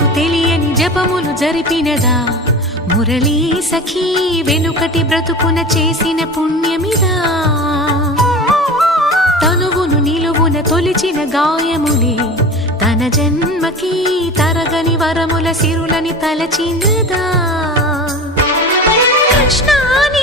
తనకు తెలియని జపములు జరిపినదా మురళీ సఖీ వెనుకటి బ్రతుకున చేసిన పుణ్యమిదా తనువును నిలువున తొలిచిన గాయములే తన జన్మకి తరగని వరముల సిరులని తలచినదా కృష్ణాని